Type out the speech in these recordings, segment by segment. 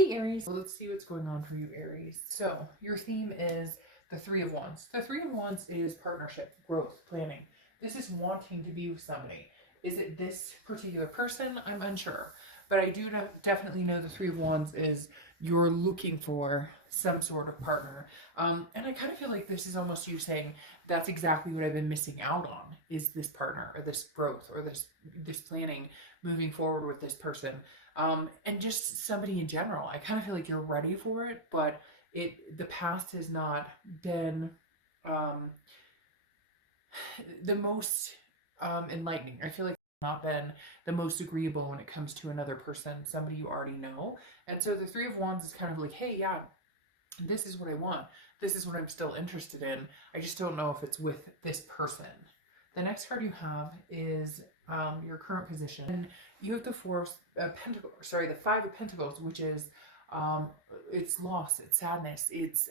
Hey Aries, well, let's see what's going on for you, Aries. So your theme is the Three of Wands. The Three of Wands is partnership, growth, planning. This is wanting to be with somebody. Is it this particular person? I'm unsure. But I do definitely know the Three of Wands is you're looking for some sort of partner. And I kind of feel like this is almost you saying that's exactly what I've been missing out on is this partner or this growth or this planning moving forward with this person. And just somebody in general. I kind of feel like you're ready for it, but the past has not been um, the most enlightening. I feel like it's not been the most agreeable when it comes to another person, somebody you already know. And so the Three of Wands is kind of like, hey, yeah, this is what I want. This is what I'm still interested in. I just don't know if it's with this person. The next card you have is your current position. And you have the the Five of Pentacles, which is it's loss, it's sadness, it's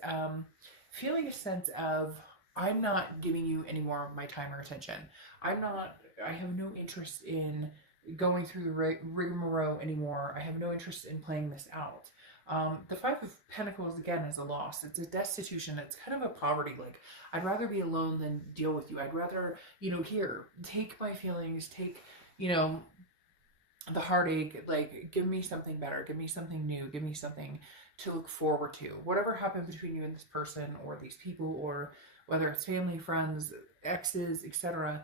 feeling a sense of I'm not giving you any more of my time or attention. I have no interest in going through the rigmarole anymore. I have no interest in playing this out. The Five of Pentacles, again, is a loss. It's a destitution. It's kind of a poverty. Like, I'd rather be alone than deal with you. I'd rather, here, take my feelings, take, the heartache, like, give me something better, give me something new, give me something to look forward to. Whatever happened between you and this person or these people, or whether it's family, friends, exes, etc.,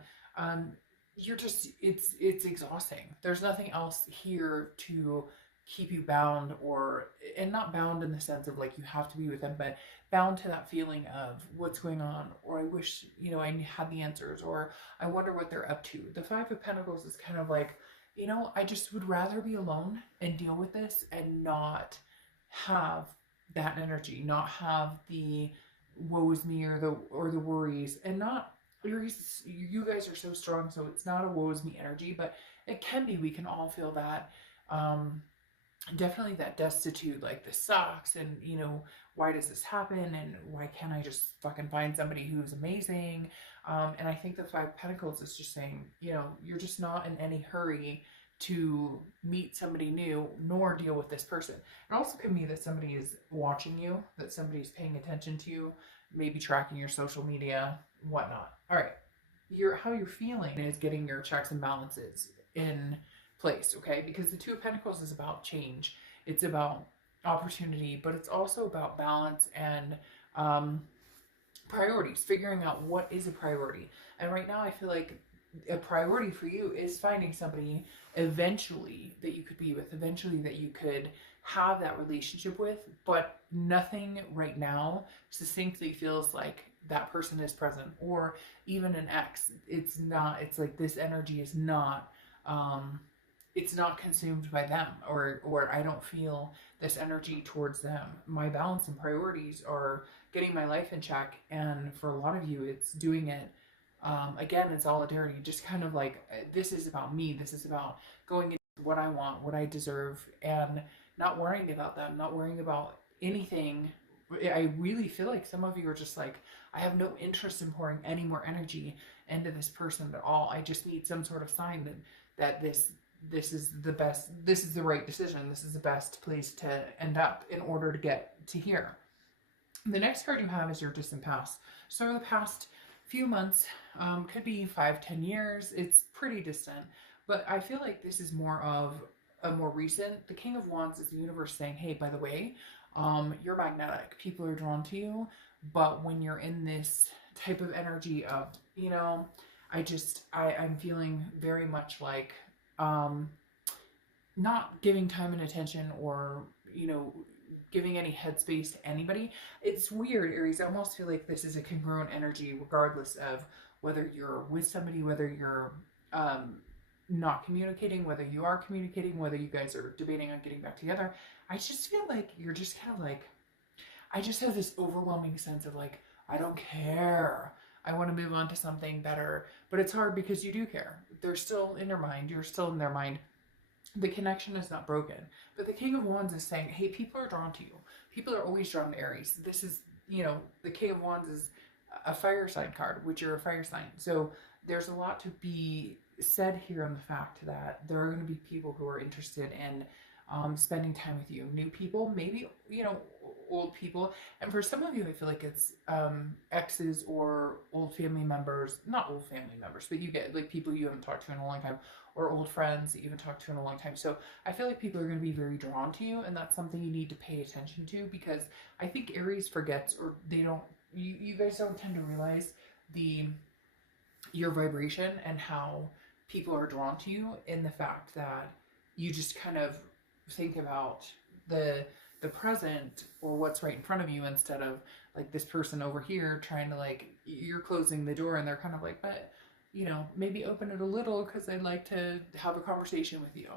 it's exhausting. There's nothing else here to keep you bound, and not bound in the sense of like you have to be with them, but bound to that feeling of what's going on, or I wish I had the answers, or I wonder what they're up to. The Five of Pentacles is kind of like, I just would rather be alone and deal with this and not have that energy, not have the woe is me or the worries, and not you guys are so strong, so it's not a woe is me energy, but it can be. We can all feel that. Definitely that destitute, like this sucks, and why does this happen, and why can't I just fucking find somebody who's amazing? And I think the Five of Pentacles is just saying, you're just not in any hurry to meet somebody new nor deal with this person. It also could be that somebody is watching you, that somebody's paying attention to you, maybe tracking your social media, whatnot. All right, how you're feeling is getting your checks and balances in place, okay? Because the Two of Pentacles is about change. It's about opportunity, but it's also about balance and priorities, figuring out what is a priority. And right now I feel like a priority for you is finding somebody eventually that you could be with, eventually that you could have that relationship with, but nothing right now succinctly feels like that person is present, or even an ex. It's like this energy is not it's not consumed by them, or I don't feel this energy towards them. My balance and priorities are getting my life in check, and for a lot of you it's doing it again in solidarity, just kind of like, this is about me, this is about going into what I want, what I deserve, and not worrying about them, not worrying about anything. I really feel like some of you are just like, I have no interest in pouring any more energy into this person at all. I just need some sort of sign that this is the best, this is the right decision, this is the best place to end up in order to get to here. The next card you have is your distant past. So the past few months, could be 5-10 years, it's pretty distant, but I feel like this is more of a more recent. The King of Wands is the universe saying, hey, by the way, you're magnetic, people are drawn to you, but when you're in this type of energy of, I'm feeling very much like not giving time and attention, or giving any headspace to anybody. It's weird, Aries. I almost feel like this is a congruent energy regardless of whether you're with somebody, whether you're not communicating, whether you are communicating, whether you guys are debating on getting back together. I just feel like you're just kind of like, I just have this overwhelming sense of like, I don't care. I want to move on to something better. But it's hard because you do care. They're still in your mind. You're still in their mind. The connection is not broken. But the King of Wands is saying, hey, people are drawn to you. People are always drawn to Aries. This is, the King of Wands is a fire sign card, which you're a fire sign. So there's a lot to be said here on the fact that there are going to be people who are interested in spending time with you. New people, maybe, you know, old people. And for some of you, I feel like it's exes or old family members, not old family members, but you get like people you haven't talked to in a long time, or old friends that you haven't talked to in a long time. So I feel like people are going to be very drawn to you, and that's something you need to pay attention to, because I think Aries forgets, or they don't, you guys don't tend to realize your vibration and how people are drawn to you, in the fact that you just kind of think about the present or what's right in front of you, instead of like this person over here trying to, like, you're closing the door and they're kind of like, but you know, maybe open it a little because I'd like to have a conversation with you.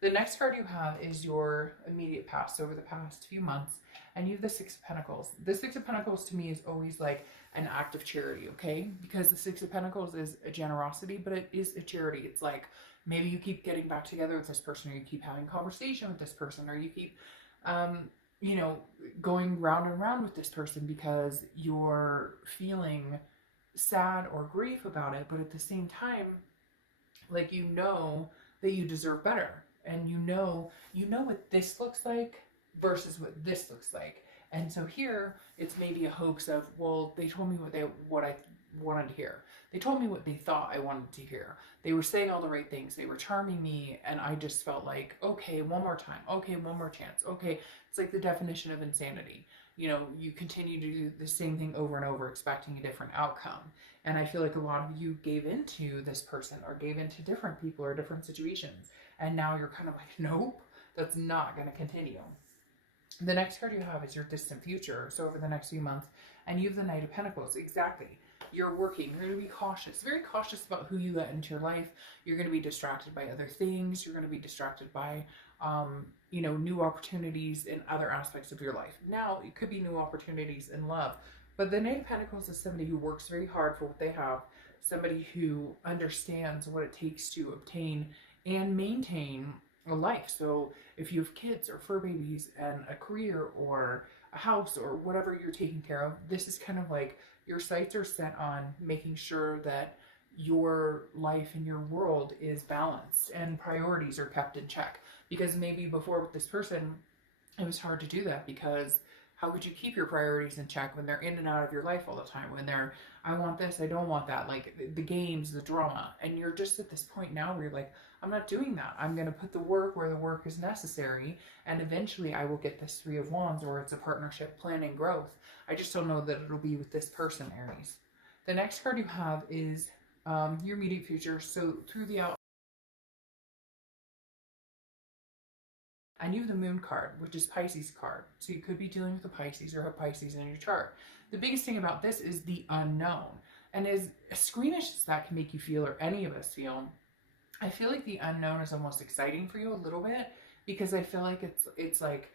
The next card you have is your immediate past, over the past few months, and you have the Six of Pentacles. The Six of Pentacles to me is always like an act of charity, okay? Because the Six of Pentacles is a generosity, but it is a charity. It's like, maybe you keep getting back together with this person, or you keep having conversation with this person, or you keep, you know, going round and round with this person because you're feeling sad or grief about it, but at the same time, like, you know that you deserve better, and you know what this looks like versus what this looks like. And so here it's maybe a hoax of, well, they told me what I wanted to hear. They told me what they thought I wanted to hear. They were saying all the right things. They were charming me, and I just felt like, okay, one more time. Okay, one more chance. Okay, it's like the definition of insanity. You know, you continue to do the same thing over and over, expecting a different outcome. And I feel like a lot of you gave into this person, or gave into different people or different situations. And now you're kind of like, nope, that's not going to continue. The next card you have is your distant future, so over the next few months, and you have the Knight of Pentacles. Exactly. You're working. You're going to be cautious, very cautious about who you let into your life. You're going to be distracted by other things. You're going to be distracted by, you know, new opportunities in other aspects of your life. Now, it could be new opportunities in love, but the Knight of Pentacles is somebody who works very hard for what they have, somebody who understands what it takes to obtain and maintain a life. So if you have kids or fur babies and a career or a house or whatever you're taking care of, this is kind of like your sights are set on making sure that your life and your world is balanced and priorities are kept in check. Because maybe before with this person, it was hard to do that, because how could you keep your priorities in check when they're in and out of your life all the time? When they're, I want this, I don't want that, like the games, the drama. And you're just at this point now where you're like, I'm not doing that. I'm going to put the work where the work is necessary. And eventually I will get this Three of Wands, or it's a partnership, planning growth. I just don't know that it'll be with this person, Aries. The next card you have is your immediate future. So through the out. And you have the Moon card, which is Pisces card. So you could be dealing with a Pisces, or have Pisces in your chart. The biggest thing about this is the unknown. And as squeamish as that can make you feel, or any of us feel, I feel like the unknown is almost exciting for you a little bit, because I feel like it's like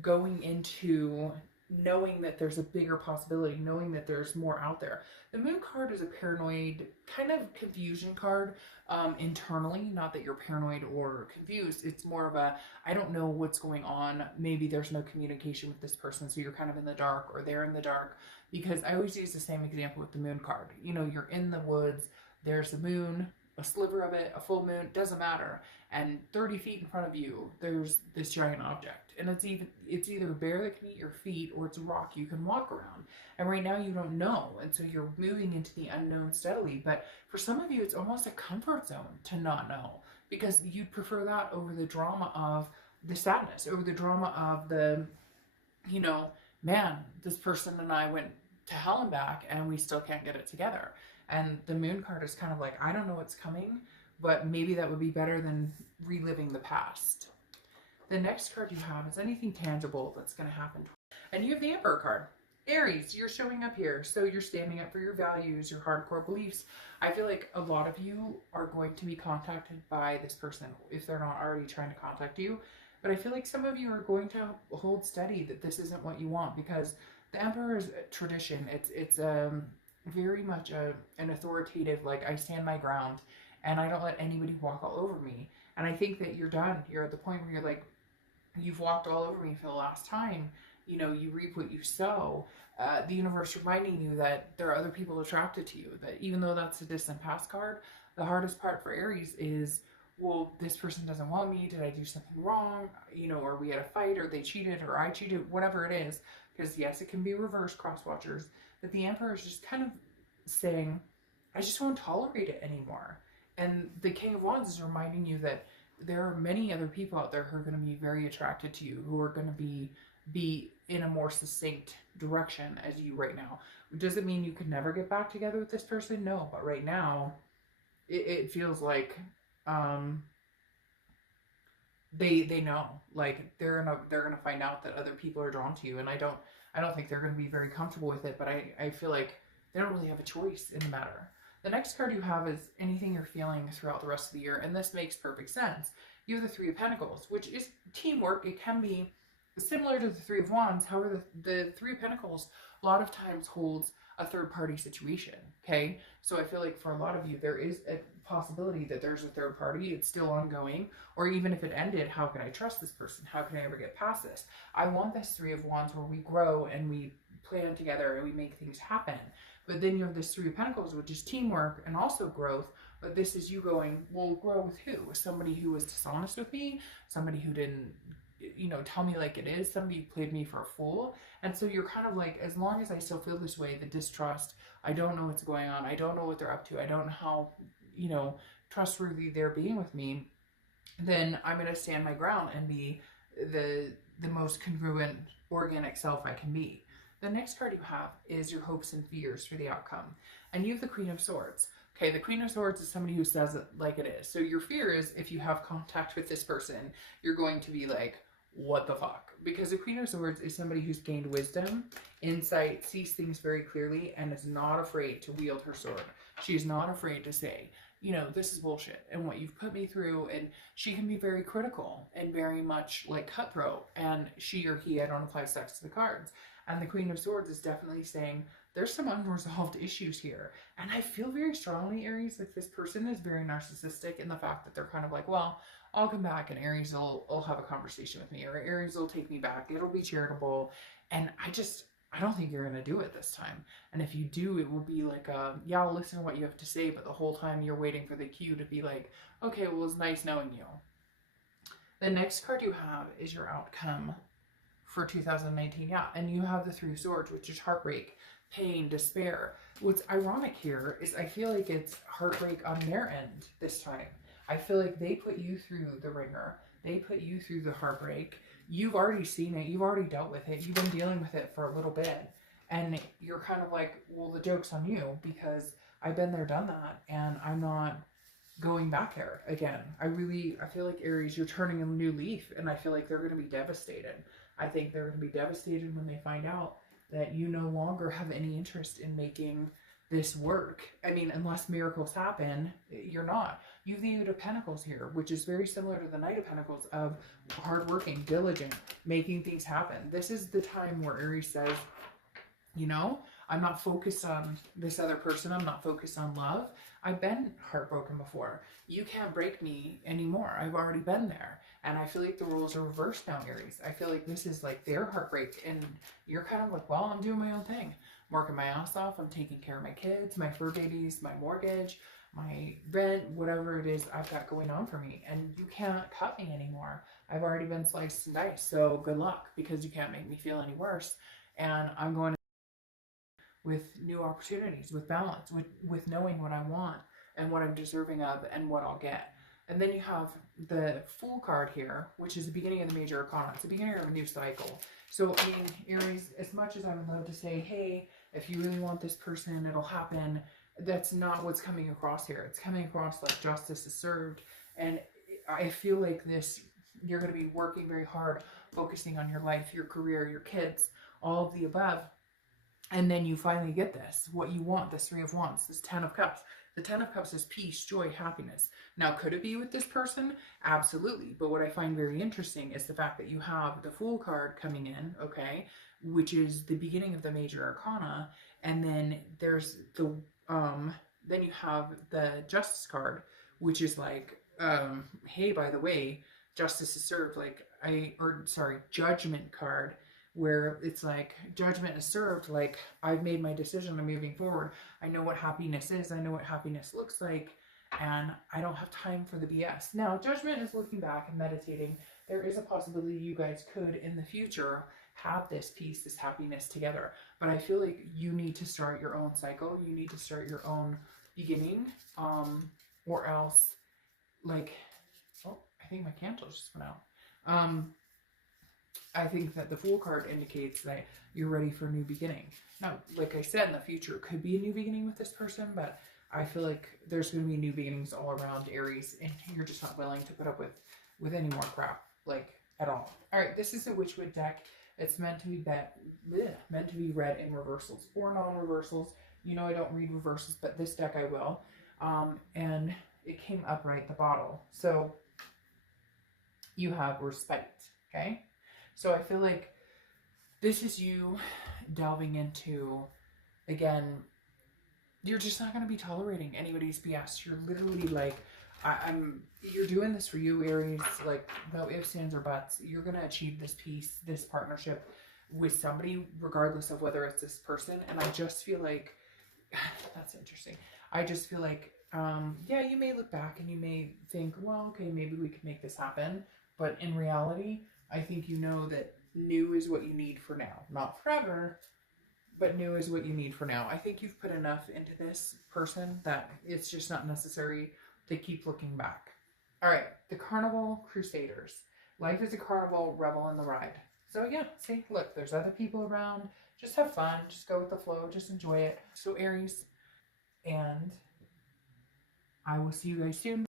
going into knowing that there's a bigger possibility, knowing that there's more out there. The Moon card is a paranoid kind of confusion card internally. Not that you're paranoid or confused. It's more of a, I don't know what's going on. Maybe there's no communication with this person, so you're kind of in the dark, or they're in the dark. Because I always use the same example with the Moon card. You know, you're in the woods, there's the moon, a sliver of it, a full moon, doesn't matter. And 30 feet in front of you, there's this giant object. And it's either a bear that can eat your feet, or it's a rock you can walk around. And right now you don't know. And so you're moving into the unknown steadily. But for some of you, it's almost a comfort zone to not know, because you'd prefer that over the drama of the sadness, over the drama of the, you know, man, this person and I went to hell and back and we still can't get it together. And the Moon card is kind of like, I don't know what's coming, but maybe that would be better than reliving the past. The next card you have is anything tangible that's going to happen. And you have the Emperor card. Aries, you're showing up here. So you're standing up for your values, your hardcore beliefs. I feel like a lot of you are going to be contacted by this person, if they're not already trying to contact you. But I feel like some of you are going to hold steady that this isn't what you want, because the Emperor is tradition. It's very much an authoritative, like, I stand my ground and I don't let anybody walk all over me. And I think that you're done. You're at the point where you're like, you've walked all over me for the last time. You know, you reap what you sow. The universe reminding you that there are other people attracted to you. That even though that's a distant past card, the hardest part for Aries is well, this person doesn't want me. Did I do something wrong? You know, or we had a fight, or they cheated, or I cheated, whatever it is. Because yes, it can be reverse cross watchers. But the Emperor is just kind of saying, I just won't tolerate it anymore. And the King of Wands is reminding you that there are many other people out there who are going to be very attracted to you, who are going to be in a more succinct direction as you right now. Does it mean you could never get back together with this person? No, but right now it feels like they know, like they're gonna find out that other people are drawn to you, and I don't think they're gonna be very comfortable with it, but I feel like they don't really have a choice in the matter. The next card you have is anything you're feeling throughout the rest of the year, and this makes perfect sense. You have the Three of Pentacles, which is teamwork. It can be similar to the Three of Wands. However, the Three of Pentacles a lot of times holds a third party situation. Okay, so I feel like for a lot of you there is a possibility that there's a third party. It's still ongoing, or even if it ended, how can I trust this person? How can I ever get past this? I want this Three of Wands where we grow and we plan together and we make things happen. But then you have this Three of Pentacles, which is teamwork and also growth. But this is you going, well, grow with who? With somebody who was dishonest with me, somebody who didn't, you know, tell me like it is, somebody who played me for a fool. And so you're kind of like, as long as I still feel this way, the distrust, I don't know what's going on, I don't know what they're up to, I don't know how, you know, trustworthy they're being with me, then I'm going to stand my ground and be the most congruent, organic self I can be. The next card you have is your hopes and fears for the outcome. And you have the Queen of Swords. Okay, the Queen of Swords is somebody who says it like it is. So your fear is if you have contact with this person, you're going to be like, what the fuck? Because the Queen of Swords is somebody who's gained wisdom, insight, sees things very clearly, and is not afraid to wield her sword. She's not afraid to say, you know, this is bullshit and what you've put me through. And she can be very critical and very much like cutthroat. And she or he, I don't apply sex to the cards. And the Queen of Swords is definitely saying, there's some unresolved issues here. And I feel very strongly, Aries, like this person is very narcissistic in the fact that they're kind of like, well, I'll come back and Aries will have a conversation with me, or Aries will take me back. It'll be charitable. And I don't think you're going to do it this time. And if you do, it will be like, yeah, I'll listen to what you have to say, but the whole time you're waiting for the cue to be like, okay, well, it's nice knowing you. The next card you have is your outcome for 2019. Yeah, and you have the Three of Swords, which is heartbreak, pain, despair. What's ironic here is I feel like it's heartbreak on their end this time. I feel like they put you through the ringer. They put you through the heartbreak. You've already seen it. You've already dealt with it. You've been dealing with it for a little bit. And you're kind of like, well, the joke's on you because I've been there, done that. And I'm not going back there again. I feel like Aries, you're turning a new leaf. And I feel like they're going to be devastated. I think they're going to be devastated when they find out that you no longer have any interest in making this work. I mean, unless miracles happen, you're not. You have the Eight of Pentacles here, which is very similar to the Knight of Pentacles of hardworking, diligent, making things happen. This is the time where Aries says, you know, I'm not focused on this other person. I'm not focused on love. I've been heartbroken before. You can't break me anymore. I've already been there. And I feel like the roles are reversed now, Aries. I feel like this is like their heartbreak. And you're kind of like, well, I'm doing my own thing. I'm working my ass off. I'm taking care of my kids, my fur babies, my mortgage, my rent, whatever it is I've got going on for me. And you can't cut me anymore. I've already been sliced and diced. So good luck, because you can't make me feel any worse. And I'm going to with new opportunities, with balance, with knowing what I want and what I'm deserving of and what I'll get. And then you have the Fool card here, which is the beginning of the major arcana. It's the beginning of a new cycle. So, I mean, Aries, as much as I would love to say, hey, if you really want this person, it'll happen, that's not what's coming across here. It's coming across like justice is served. And I feel like this, you're going to be working very hard, focusing on your life, your career, your kids, all of the above. And then you finally get this, what you want, this Three of Wands, this Ten of Cups. The Ten of Cups is peace, joy, happiness. Now, could it be with this person? Absolutely. But what I find very interesting is the fact that you have the Fool card coming in, okay, which is the beginning of the major arcana. And then there's the, then you have the Justice card, which is like, hey, by the way, justice is served, like, Judgment card, where it's like judgment is served, like I've made my decision, I'm moving forward. I know what happiness is. I know what happiness looks like. and I don't have time for the BS. Now, Judgment is looking back and meditating. There is a possibility you guys could, in the future, have this peace, this happiness together. But I feel like you need to start your own cycle. You need to start your own beginning, or else, like, oh, I think my candle just went out. I think that the Fool card indicates that you're ready for a new beginning. Now, like I said, in the future, it could be a new beginning with this person, but I feel like there's going to be new beginnings all around, Aries, and you're just not willing to put up with any more crap, like, at all. All right, this is a Witchwood deck. It's meant to be meant to be read in reversals or non-reversals. You know I don't read reversals, but this deck I will. And it came upright, the bottle. So you have respect, okay? So I feel like this is you delving into, again, you're just not going to be tolerating anybody's BS. You're literally like, you're doing this for you, Aries, like no ifs, ands, or buts. You're going to achieve this peace, this partnership with somebody, regardless of whether it's this person. And I just feel like, that's interesting. I just feel like, yeah, you may look back and you may think, well, okay, maybe we could make this happen. But in reality, I think you know that new is what you need for now. Not forever, but new is what you need for now. I think you've put enough into this person that it's just not necessary to keep looking back. All right, the Carnival Crusaders. Life is a carnival, revel in the ride. So yeah, see, look, there's other people around. Just have fun. Just go with the flow. Just enjoy it. So Aries, and I will see you guys soon.